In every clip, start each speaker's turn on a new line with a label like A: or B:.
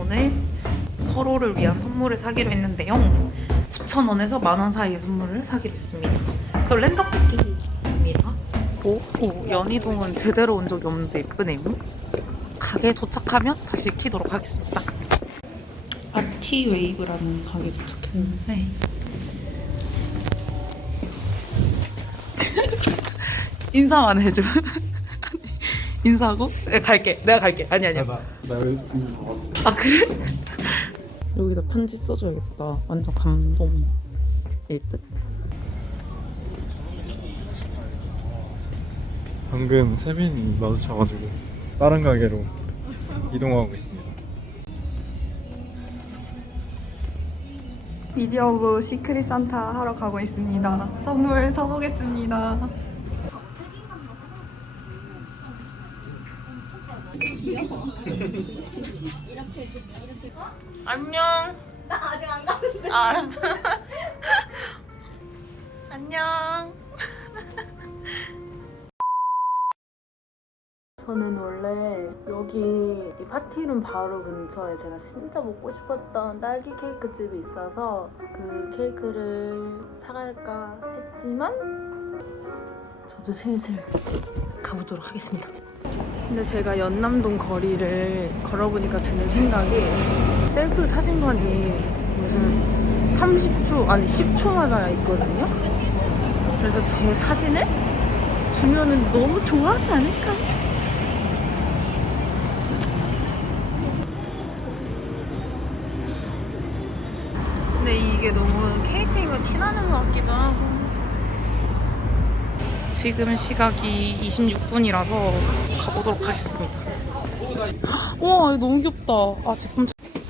A: 오늘 서로를 위한 선물을 사기로 했는데요. 9,000원에서 10,000원 사이의 선물을 사기로 했습니다. 그래서 랜덤 뽑기입니다. 오, 연희동은 제대로 온 적이 없는데 예쁘네요. 가게에 도착하면 다시 키도록 하겠습니다. 아티웨이브라는 가게에 도착했는데 인사만 해줘. 인사하고 내가 갈게. 아니야.
B: 나 여기 가봤어.
A: 아 그래? 여기다 편지 써줘야겠다. 완전 감동일 듯.
B: 방금 세빈이 마주쳐가지고 다른 가게로 이동하고 있습니다.
C: 미디어부 시크릿 산타 하러 가고 있습니다. 선물 사보겠습니다.
A: 안녕. 나 아직 안 가는데. 아, 알았어. 안녕.
D: 저는 원래 여기 이 파티룸 바로 근처에 제가 진짜 먹고 싶었던 딸기 케이크 집이 있어서 그 케이크를 사갈까 했지만 저도 슬슬 가보도록 하겠습니다. 근데 제가 연남동 거리를 걸어보니까 드는 생각이 셀프 사진관이 무슨 30초 아니 10초마다 있거든요. 그래서 제 사진을 주면은 너무 좋아하지 않을까?
A: 근데 이게 너무 케이크인 티나는 것 같기도 하고. 지금 시각이 26분이라서 가보도록 하겠습니다. 와, 이거 너무 귀엽다. 아, 제품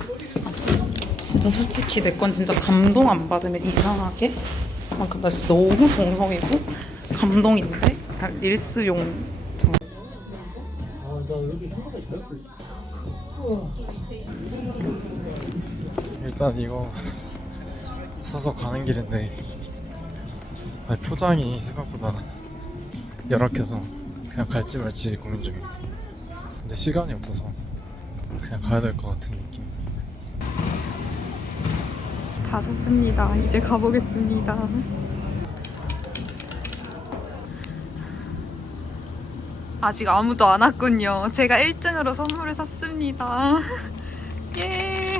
A: 진짜 솔직히 내 건 진짜 감동 안 받으면 이상하게. 아, 근데 진짜 너무 정성이고 감동인데 약간 릴스용.
B: 일단 이거 사서 가는 길인데 표장이 생각보다 열악해서 그냥 갈지 말지 고민 중이에요. 근데 시간이 없어서 그냥 가야 될 것 같은 느낌.
C: 다 샀습니다. 이제 가보겠습니다. 아직 아무도 안 왔군요. 제가 1등으로 선물을 샀습니다. 예.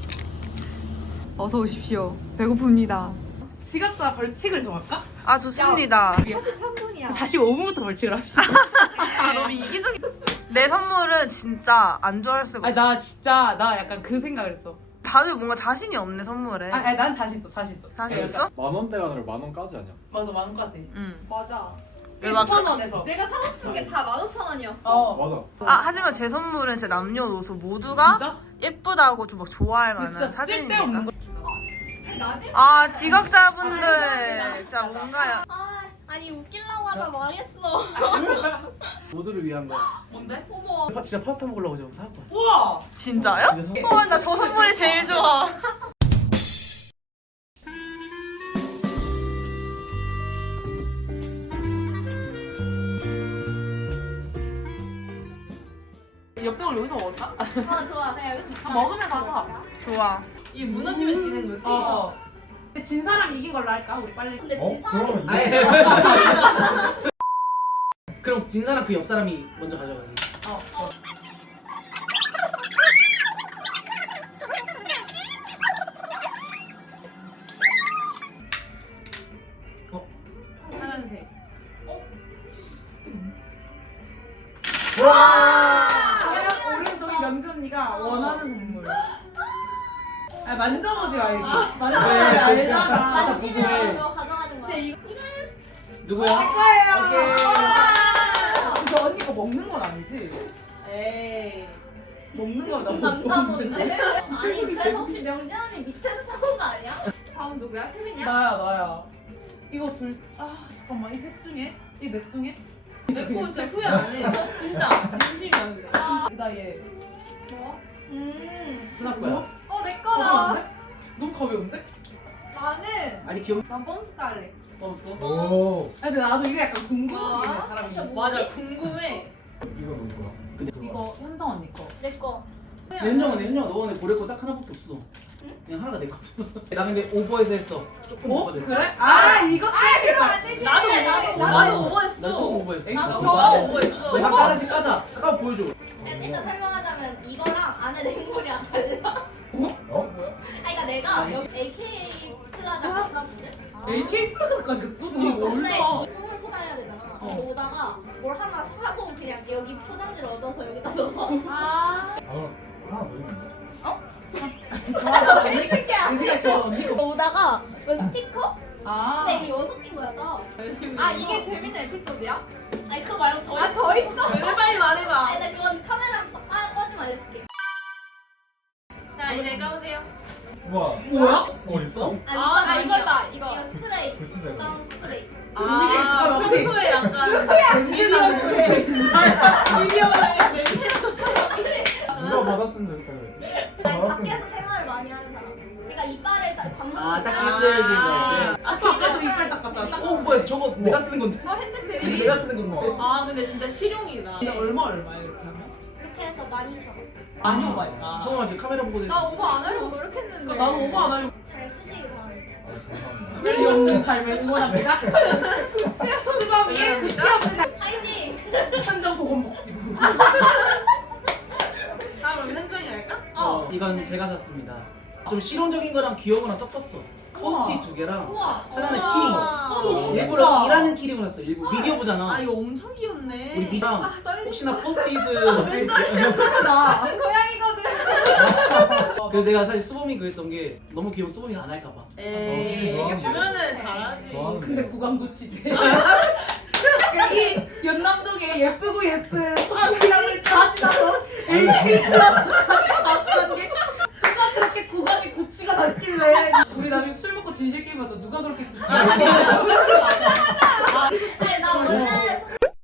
C: 어서 오십시오. 배고픕니다.
A: 지각자 벌칙을 정할까?
D: 아 좋습니다.
A: 43분이야. 45분부터 벌칙을 합시다.
D: 아 너무 이기적이. 내 선물은 진짜 안 좋아할 수가
A: 아니,
D: 없어.
A: 나 진짜 나 약간 그 생각을 했어.
D: 다들 뭔가 자신이 없네 선물에.
A: 아니 난 자신 있어.
D: 자신
A: 그러니까
D: 있어?
B: 10,000원대가 아니라 10,000원까지 아니야?
A: 맞아, 10,000원까지.
D: 응.
E: 맞아.
A: 1,000원에서.
E: 내가 사고 싶은 게 다 15,000원이었어.
A: 어.
B: 맞아.
D: 아 하지만 제 선물은 진짜 남녀노소 모두가
A: 진짜?
D: 예쁘다고 좀 막 좋아할 만한
A: 진짜
D: 사진입니다.
A: 쓸데없는 거.
E: 나중에
D: 아 지각자분들 진짜 뭔가
E: 아니 웃기려고 하다 망했어.
F: 모두를 위한 거야.
A: 뭔데?
E: 어머.
F: 진짜 파스타 먹으려고 지금 사갖고 왔어.
A: 우와!
D: 진짜요?
F: 진짜
D: 와 나 저 선물이 제일 좋아.
A: 엽떡을 여기서 먹을까?
E: 좋아. 그냥 여기서
A: 다 먹으면서 하자.
D: 좋아.
E: 이 무너지면 지는 거지.
A: 어. 진 사람 이긴 걸로 할까? 우리 빨리.
E: 근데 진 사람이
F: 그럼 진 사람 그 옆 사람이 먼저 가져가기.
A: 어. 파란색. 와! 오른쪽이 명수 언니가 원하는 선물. 아 만져보지 말고. 만져보지 알잖아.
E: 만지면 너 가져가는 거야.
F: 누구야?
A: 거예요. 저 언니 거 먹는 건 아니지?
E: 에이.
A: 먹는 건 너무
E: 남자분데? 아니 그래서 혹시 명진 언니 밑에서 사온 거 아니야? 다음 누구야? 세민이야?
A: 나야. 이거 잠깐만 이 셋 중에 이 넷 중에
E: 내거 진짜 후회 안 해. 진짜 진심이었는데.
A: 나 얘.
E: 뭐?
F: 스나 거야.
E: 내 거다.
A: 너무 가벼운데?
E: 나는
F: 아니 기억.
E: 난 뻔스 깔래.
B: 오.
A: 근데 나도 이게 약간 궁금하긴 해 사람이.
E: 맞아 궁금해.
B: 이거 누구야?
F: 근데 그거.
A: 이거 현정 언니 거.
E: 내 거.
F: 내 현정아 너네 고래 거 딱 하나밖에 없어. 그냥 하나가 내 거잖아. 나 근데 오버해서 했어. 조금 오버됐어.
A: 그래? 아 이거
E: 나도 오버했어.
F: 나 조금 오버했어.
E: 나도
F: 오버했어.
E: 오버했어.
F: 내가 짜라씩 까자. 잠깐 보여줘.
E: 일단 설명하자면 이거랑 안에 냉물이랑 달라.
B: 어?
E: 그러니까 내가 여기 AK 플라자 갔었는데
A: AK 플러스까지 갔어?
E: 근데 뭐 선물 포장해야 되잖아. 그래서 오다가 뭘 하나 사고 그냥 여기 포장지를 얻어서 여기다 넣어놨어.
B: 아 그럼 하나 더 있는데?
A: 당신이 좋아 언니
E: 오다가 뭐 스티커?
A: 아
E: 근데 이게 6개인 거야 다.
C: 아 이게 재밌는 에피소드야?
E: 아니 그거 말고 더 있어.
C: 더 있어?
E: 왜 빨리 말해봐. 아니 나 그건 카메라 꺼지면 알려줄게.
C: 자 이제 까보세요.
B: 우와
F: 뭐야?
B: 있어?
E: 아니
C: 이거다
E: 이거
C: 이거.
E: 스프레이.
B: 그 진짜
E: 보강 스프레이.
A: 아 혹시
C: 평소에 약간
B: 누가 받았으면 좋겠다 그랬지?
E: 아니 밖에서 생활을 많이 하는 사람. 그러니까 이빨을 밥 먹는
F: 아,
E: 거.
F: 딱 힘들게 이렇게.
A: 아까도 이빨 닦았잖아 딱
F: 뭐야 저거 내가 쓰는 건데.
C: 핸드크림.
F: 내가 쓰는 건데.
C: 아 근데 진짜 실용이다.
A: 근데 얼마야 이렇게 하면?
E: 이렇게 해서 12,000원.
A: 많이 오바했다
F: 성아 지금 카메라 보고
C: 나 오버 안 하려고 노력했는데.
A: 그러니까 나도 오바 안 하려고
E: 잘 쓰시기 바랍니다.
B: 감사합니다
A: 구치 없는 삶을 응원합니다 수범이의 구치 없는 삶
E: 파이팅!
A: 한정보건복지부
C: 다음 우리 현정이 할까?
F: 이건 제가 샀습니다. 좀 실용적인 거랑 귀여운 거랑 섞었어. 포스트잇 2개랑 하나는 키링. 일부러 일하는 키링을 샀어. 일부 미디어 보잖아.
C: 아 이거 엄청 귀엽네.
F: 우리 미랑 혹시나 포스트잇을
C: 같은 고양이거든.
F: 그래서 내가 사실 수범이 그랬던 게 너무 귀여워 수범이가 안 할까 봐.
C: 에이 이게 주면은 잘하지.
A: 근데 구강 고치지 이 연남동에 예쁘고 예쁜 소품이랑을 다 지나서 AK 플러스까지 갔다는 게 누가 그렇게 구강에 구치가 닿길래 우리 나중에 술 먹고 진실 게임 하자 누가 그렇게 구치가
E: 아니 나 원래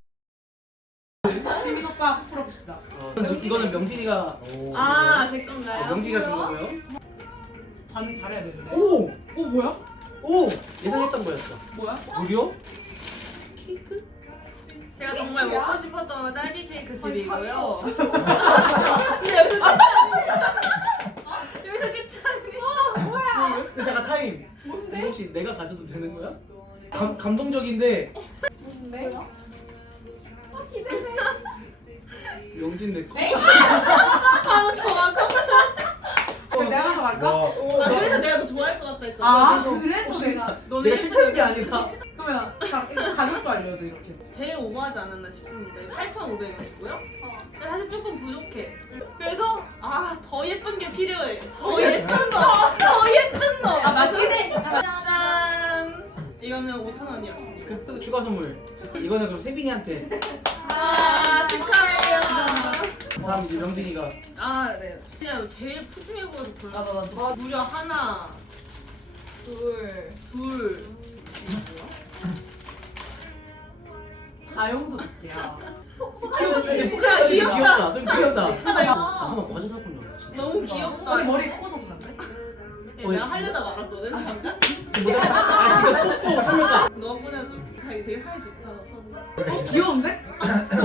A: 지민 오빠 풀어봅시다
F: 이거는 명진이가
C: 제 건가요?
F: 명진이가 준 거고요.
A: 반응 잘해야 되는데
F: 오!
A: 오 뭐야?
F: 오! 예상했던 거였어.
A: 뭐야?
F: 무료? 케이크?
C: 제가 정말 먹고 싶었던 딸기 케이크 집이고요. 여기서 끝이라는 게 뭐야?
F: 근데 잠깐 타임. 뭔데? 혹시 내가 가져도 되는 거야? 감동적인데
C: 뭔데?
F: 명진 내 거.
C: 바로 정확한.
A: 내가 가서 갈까?
B: 와
C: 그래서 내가 너 좋아할 것 같다 했잖아.
A: 아 그래서 내가
F: 내가 싫다는 게 아니라
A: 그러면 이거 가격도 알려줘 이렇게
C: 제일 오버하지 않았나 싶습니다. 8,500원이고요. 사실 조금 부족해. 그래서 더 예쁜 게 필요해. 더 예쁜 거. 더 예쁜 거.
A: 아 맞긴 해
C: 짠. 이거는 5,000원이었습니다.
F: 또 추가 선물. 이거는 그럼 세빈이한테.
C: 축하해요.
F: 다음 이제 명진이가.
C: 네. 그냥 제일 푸짐해 보여서
A: 맞아,
C: 골랐어.
A: 맞아.
C: 무려 하나, 둘.
A: 가용도 줄게야
C: 야, 귀엽다.
F: 좀 귀엽다. 나도 과자 사본 줄 알았어. 진짜.
C: 너무 귀엽다.
A: 우리 머리에 꽂아주면 안 돼?
C: 내가 하려다 말았거든. 잠깐.
F: 지금 지금 뽀뽀 설명가.
C: 너 보내줘. 되게 하이 좋다. 서로.
A: 귀여운데?
C: 잘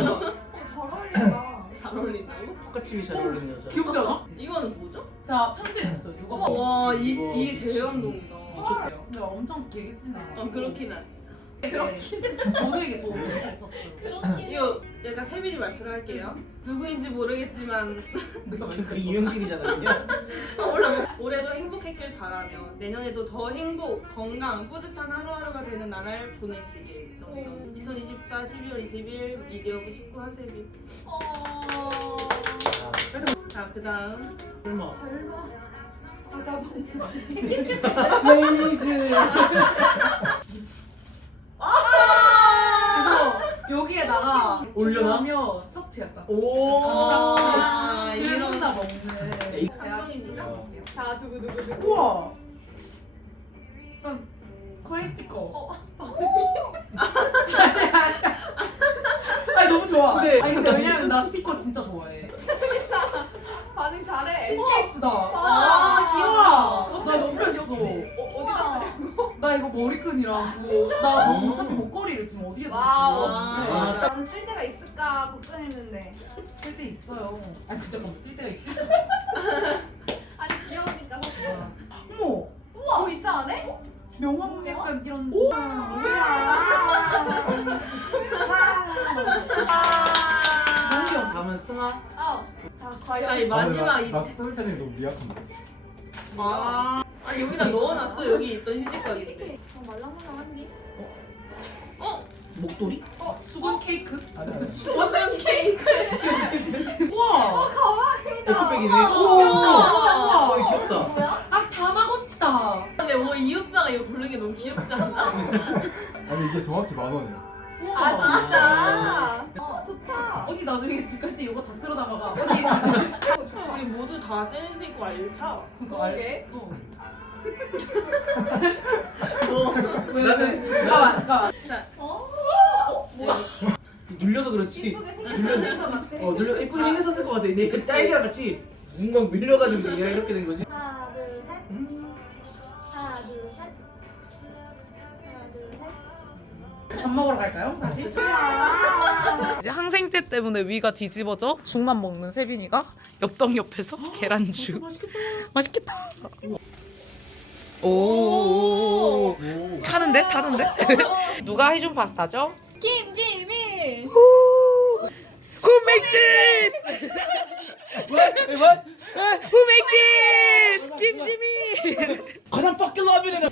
C: 어울린다고?
F: 똑같이 잘 어울리는 여자.
A: 귀엽지 않아?
C: 이거는 뭐죠?
A: 자 편지 있었어요 누가 봐
C: 와,
F: 이거
C: 이게 제일 감동이다.
A: 좋대요 근데 엄청 길게 쓰진 않아
C: 그렇긴 한.
A: 모두에게 좋은 편지를 썼어요
E: 그렇긴
C: 이거 약간 세빈이 말투로 할게요. 누구인지 모르겠지만
F: 그 이명진이잖아. 그냥.
C: 올해도 행복했길 바라며 내년에도 더 행복, 건강, 뿌듯한 하루하루가 되는 나날 보내시길. 2024 12월 20일 미디어부 19 하세빈. 자, 그다음
F: 설마.
C: 과자 봉지.
F: 레이즈.
A: 그래서 여기에다가
F: 올려놔?
A: 하며 서치했다
F: 오.
A: 술
C: 이런
A: 혼자 먹는
F: 에이.
C: 감동입니다.
A: 자 누구 우와 그럼 코에 스티커 아니 너무 좋아
F: 근데
A: 아니 근데 왜냐면 나 스티커 진짜 좋아해
C: 반응 잘해.
A: 틴케이스다
C: 귀여워.
A: 나 너무 했어
C: 어디다 쓰려고?
A: 나 나 이거 머리끈이라고. 진짜? 나 어차피 목걸이를 지금 어디에
E: 와우.
C: 아,
E: 난 쓸 데가 있을까 걱정했는데.
A: 쓸데 있어요. 아니 그 잠깐만 쓸 데가 있을
E: 아니 귀여우니까.
A: 어머
E: 우와. 뭐 있어 안에?
A: 명함 약간 이런. 너무 귀여워.
F: 다음은 승아.
E: 어. 자 과연.
C: 자, 이 마지막 이.
B: 나 스토리텔링 너무 미약한데.
C: 아니 여기다 넣어놨어. 여기 있던 휴지가게.
E: 솔직히 말랑말랑한디?
F: 목도리?
A: 수건 케이크?
F: 아니 아니.
C: 원단 케이크.
A: 우와.
E: 가방이다.
F: 에코백이네.
A: 우와.
F: 오, 귀엽다.
E: 뭐야?
A: 아 다마고치다.
C: 근데 뭐 이 오빠가 이거 고른 게 너무 귀엽지 않아?
B: 아니 이게 정확히 10,000원이야.
E: 아 진짜. 좋다.
A: 언니 나중에 집 갈 때 이거 다 쓸어 담아가. 언니
C: 우리 모두 다 센스 있고 알차.
A: 그거
E: 그러게.
A: 알겠어.
F: 나는
A: 잠깐만.
F: 눌려서 그렇지.
E: 예쁘게 생겼을 것 같아.
F: 눌려 예쁘게 생겼었을 것 같아. 내 딸기랑 같이 뭔가 밀려가지고 얘가 이렇게 된 거지.
E: 하나 둘 셋. 하나 둘 셋. 하나 둘 셋.
A: 밥 먹으러 갈까요? 다시?
D: 이제 항생 때 때문에 위가 뒤집어져 죽만 먹는 세빈이가 엽떡 옆에서 계란죽. 맛있겠다. 오. 타는데? 누가 해준 파스타죠?
E: 김지민.
D: Who make this? Who make this? 김지민.
F: 가장 fucking love you.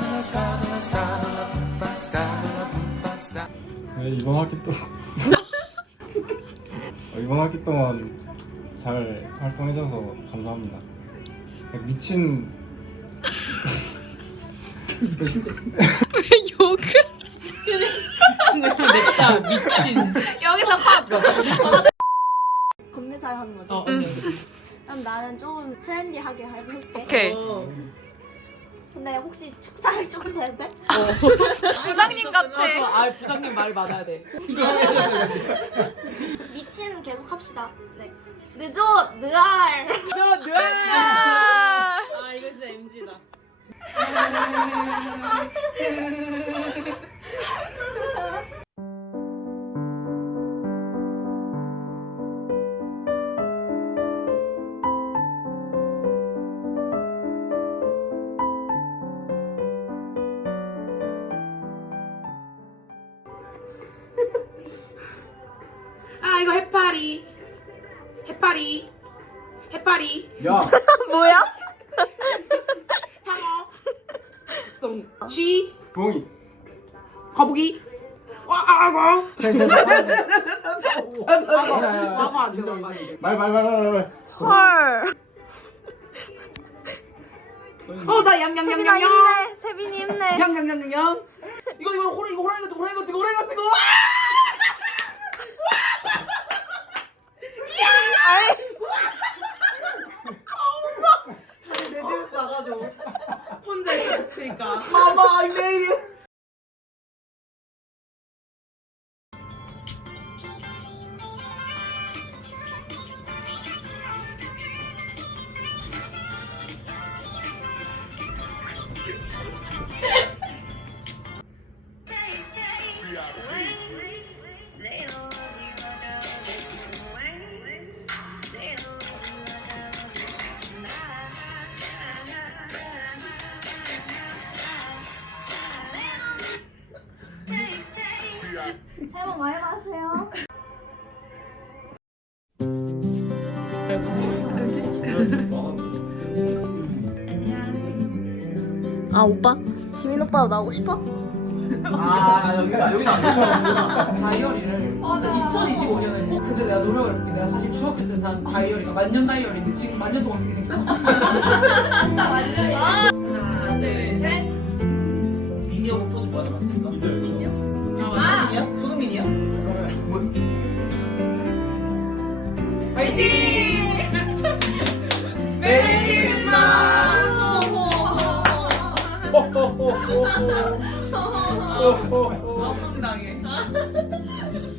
B: 네, 이번 학기 동안 이번 학기 동안 잘 활동해줘서 감사합니다. 미친
D: 욕을? 냅다 미친.
E: 여기서 팝. 건매살 하는 거지. 그럼 나는 좀 트렌디하게 해볼게.
D: 오케이.
E: 근데 혹시 축사를 조금 해야 돼?
D: 부장님 같아.
A: 아 부장님 말 많아야 돼.
E: 미치는 계속 합시다. 네. 늦어, 느알.
C: 아 이거 진짜 MG다.
A: 아 이거 해파리.
B: 야
A: 상어. 송. 쥐.
B: 부엉이
A: 거북이. 와 악어. 악어 안 돼.
B: 말
D: 헐.
A: 어나 양양양양양.
D: 세빈이 힘내.
F: 양양양양. 이거 호랑이 같은 거.
A: 내 집에서 나가줘. 혼자 있을 테니까. 마마 I made it.
E: 새해 복 많이 받으세요. 아 오빠? 지민 오빠 나오고 싶어?
F: 여기가 안 좋아.
A: 다이어리를 2025년에 근데 내가 노력을 해볼게. 내가 사실 중학교 때 산 다이어리가 만년 다이어리인데 지금 만년 동안 쓰게 생겼어.
E: 하나 둘 셋.
F: 미디어 포즈 받으면 안 될까?
B: 미디어.
F: 손흥민이야? 손흥민이야?
A: 화이팅!
E: 메리 크리스마스.
A: 당해.